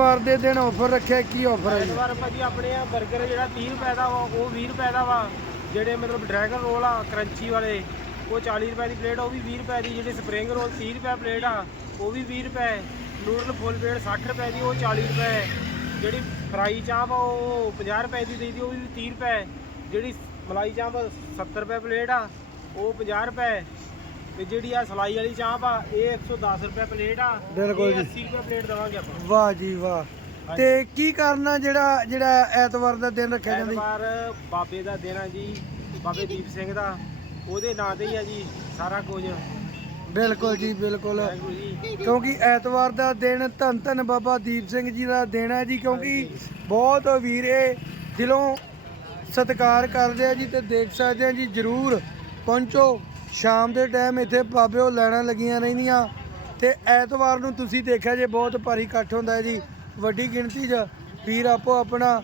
ਵਾਰ ਦੇ ਦਿਨ ਆਫਰ ਰੱਖਿਆ ਕੀ ਆਫਰ ਹੈ ਜੀ? ਐਤਵਾਰ ਭਾਜੀ ਆਪਣੇ ਆ 버ਗਰ ਜਿਹੜਾ 30 ਰੁਪਏ ਦਾ ਵਾ ਉਹ 20 ਰੁਪਏ ਦਾ ਵਾ। ਜਿਹੜੇ ਮਤਲਬ ਡਰੈਗਨ ਰੋਲ ਆ ਕਰੰਚੀ ਵਾਲੇ ਉਹ 40 ਰੁਪਏ ਦੀ ਪਲੇਟ ਆ, ਉਹ ਵੀ 20 ਰੁਪਏ ਦੀ। ਜਿਹੜੀ ਸਪਰਿੰਗ ਰੋਲ 30 ਰੁਪਏ ਪਲੇਟ ਆ ਉਹ ਵੀ 20 ਰੁਪਏ। ਨੂਡਲ ਫੁੱਲ ਪਲੇਟ 60 ਰੁਪਏ ਦੀ ਉਹ 40 ਰੁਪਏ। ਜਿਹੜੀ ਫਰਾਈ ਚਾਂਪ ਆ ਉਹ 50 ਰੁਪਏ ਦੀ ਦੇਈਦੀ ਉਹ ਵੀ 30 ਰੁਪਏ। ਜਿਹੜੀ ਮਲਾਈ ਚਾਂਪ 70 ਰੁਪਏ ਪਲੇਟ ਆ ਉਹ 50 ਰੁਪਏ। ਤੇ ਜਿਹੜੀ ਆ ਸਲਾਈ ਵਾਲੀ ਚਾਂਪ ਆ ਇਹ 110 ਰੁਪਏ ਪਲੇਟ ਆ ਬਿਲਕੁਲ ਇਹ ਜੀ। 80 ਰੁਪਏ ਪਲੇਟ ਦੇਵਾਂਗੇ ਆਪਾਂ। ਵਾਹ ਜੀ ਵਾਹ। ਤੇ ਕੀ ਕਰਨਾ ਜਿਹੜਾ ਜਿਹੜਾ ਐਤਵਾਰ ਦਾ ਦਿਨ ਰੱਖਿਆ ਜਾਂਦਾ ਜੀ? ਐਤਵਾਰ ਬਾਬੇ ਦਾ ਦਿਨ ਆ ਜੀ ਬਾਬੇ ਦੀਪ ਸਿੰਘ ਦਾ। ਉਹਦੇ ਨਾਂ ਤੇ ਹੀ ਆ ਜੀ ਸਾਰਾ ਕੁਝ। ਬਿਲਕੁਲ ਜੀ ਬਿਲਕੁਲ। ਵਾਹਿਗੁਰੂ ਜੀ। ਕਿਉਂਕਿ ਐਤਵਾਰ ਦਾ ਦਿਨ ਧੰਨ ਧੰਨ ਬਾਬਾ ਦੀਪ ਸਿੰਘ ਜੀ ਦਾ ਦਿਨ ਹੈ ਜੀ ਕਿਉਂਕਿ ਬਹੁਤ ਵੀਰੇ ਦਿਲੋਂ ਸਤਿਕਾਰ ਕਰਦੇ ਆ ਜੀ ਤੇ ਦੇਖ ਸਕਦੇ ਆ ਜੀ ਜਰੂਰ ਪਹੁੰਚੋ। ਸ਼ਾਮ ਦੇ ਟਾਈਮ ਇੱਥੇ ਬਾਬਿਓ ਲੈਣਾ ਲੱਗੀਆਂ ਰਹਿੰਦੀਆਂ ਤੇ ਐਤਵਾਰ ਨੂੰ ਤੁਸੀਂ ਦੇਖਿਆ ਜੇ ਬਹੁਤ ਭਾਰੀ ਇਕੱਠ ਹੁੰਦਾ ਹੈ ਜੀ। ਵੱਡੀ ਗਿਣਤੀ 'ਚ ਵੀਰ ਆਪੋ ਆਪਣਾ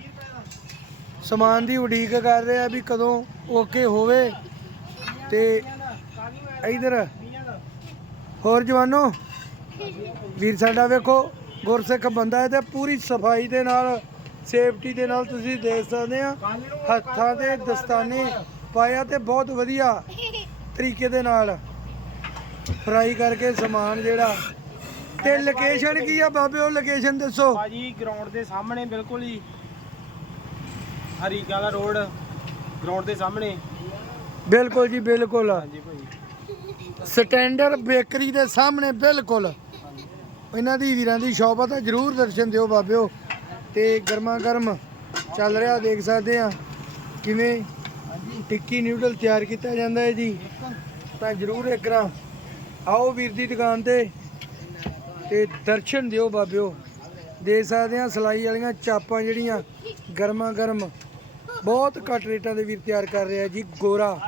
ਸਮਾਨ ਦੀ ਉਡੀਕ ਕਰ ਰਹੇ ਆ ਵੀ ਕਦੋਂ ਓਕੇ ਹੋਵੇ। ਤੇ ਇਧਰ ਹੋਰ ਜਵਾਨੋ, ਵੀਰ ਸਾਡਾ ਵੇਖੋ, ਗੁਰਸਿੱਖ ਬੰਦਾ ਹੈ ਤੇ ਪੂਰੀ ਸਫ਼ਾਈ ਦੇ ਨਾਲ, ਸੇਫਟੀ ਦੇ ਨਾਲ ਤੁਸੀਂ ਦੇਖ ਸਕਦੇ ਆ। ਹੱਥਾਂ ਦੇ ਦਸਤਾਨੇ ਪਾਇਆ ਤੇ ਬਹੁਤ ਵਧੀਆ। ਤਰੀਕੇ ਦੇ ਨਾਲ ਫਰਾਈ ਕਰਕੇ ਸਮਾਨ ਜਿਹੜਾ ਤੇ ਲੋਕੇਸ਼ਨ ਕੀ ਆ ਬਾਬੇ ਉਹ ਲੋਕੇਸ਼ਨ ਦੱਸੋ। ਭਾਜੀ ਗਰਾਊਂਡ ਦੇ ਸਾਹਮਣੇ ਬਿਲਕੁਲ ਹੀ ਹਰੀਕਾਲਾ ਰੋਡ ਗਰਾਊਂਡ ਦੇ ਸਾਹਮਣੇ। ਬਿਲਕੁਲ ਜੀ ਬਿਲਕੁਲ। ਹਾਂਜੀ ਭਾਜੀ। ਸਟੈਂਡਰਡ ਬੇਕਰੀ ਦੇ ਸਾਹਮਣੇ ਬਿਲਕੁਲ। ਇਹਨਾਂ ਦੀ ਵੀਰਾਂ ਦੀ ਸ਼ੌਪ ਆ ਤਾਂ ਜਰੂਰ ਦਰਸ਼ਨ ਦਿਓ ਬਾਬਿਓ। ਤੇ ਗਰਮਾ ਗਰਮ ਚੱਲ ਰਿਹਾ ਦੇਖ ਸਕਦੇ ਆ। ਕਿਵੇਂ? ਟਿੱਕੀ ਨਿਊਡਲ ਤਿਆਰ ਕੀਤਾ ਜਾਂਦਾ ਹੈ ਜੀ। ਤਾਂ ਜਰੂਰ ਇੱਕ ਵਾਰ ਆਓ ਵੀਰ ਦੀ ਦੁਕਾਨ ਤੇ ਤੇ ਦਰਸ਼ਨ ਦਿਓ ਬਾਬਿਓ। ਦੇ ਸਕਦੇ ਆ ਸਲਾਈ ਵਾਲੀਆਂ ਚਾਪਾਂ ਜਿਹੜੀਆਂ ਗਰਮਾ ਗਰਮ ਬਹੁਤ ਘੱਟ ਰੇਟਾਂ ਦੇ ਵੀਰ ਤਿਆਰ ਕਰ ਰਿਹਾ ਜੀ, ਗੋਰਾ।